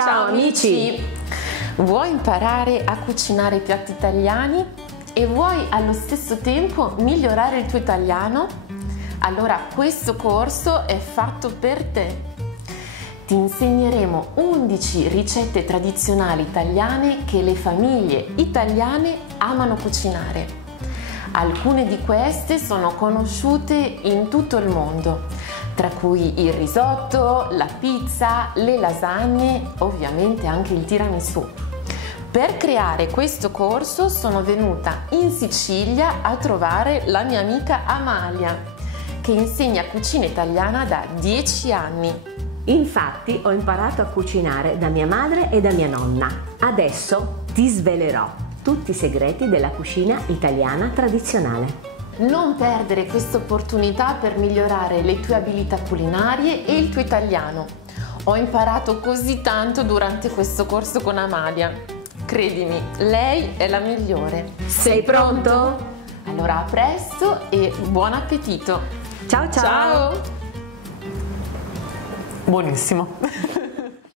Ciao amici! Vuoi imparare a cucinare i piatti italiani e vuoi allo stesso tempo migliorare il tuo italiano? Allora questo corso è fatto per te! Ti insegneremo 11 ricette tradizionali italiane che le famiglie italiane amano cucinare. Alcune di queste sono conosciute in tutto il mondo, tra cui il risotto, la pizza, le lasagne, ovviamente anche il tiramisù. Per creare questo corso sono venuta in Sicilia a trovare la mia amica Amalia, che insegna cucina italiana da 10 anni. Infatti ho imparato a cucinare da mia madre e da mia nonna. Adesso ti svelerò tutti i segreti della cucina italiana tradizionale. Non perdere questa opportunità per migliorare le tue abilità culinarie e il tuo italiano. Ho imparato così tanto durante questo corso con Amalia. Credimi, lei è la migliore. Sei pronto? Allora a presto e buon appetito! Ciao ciao! Ciao! Buonissimo.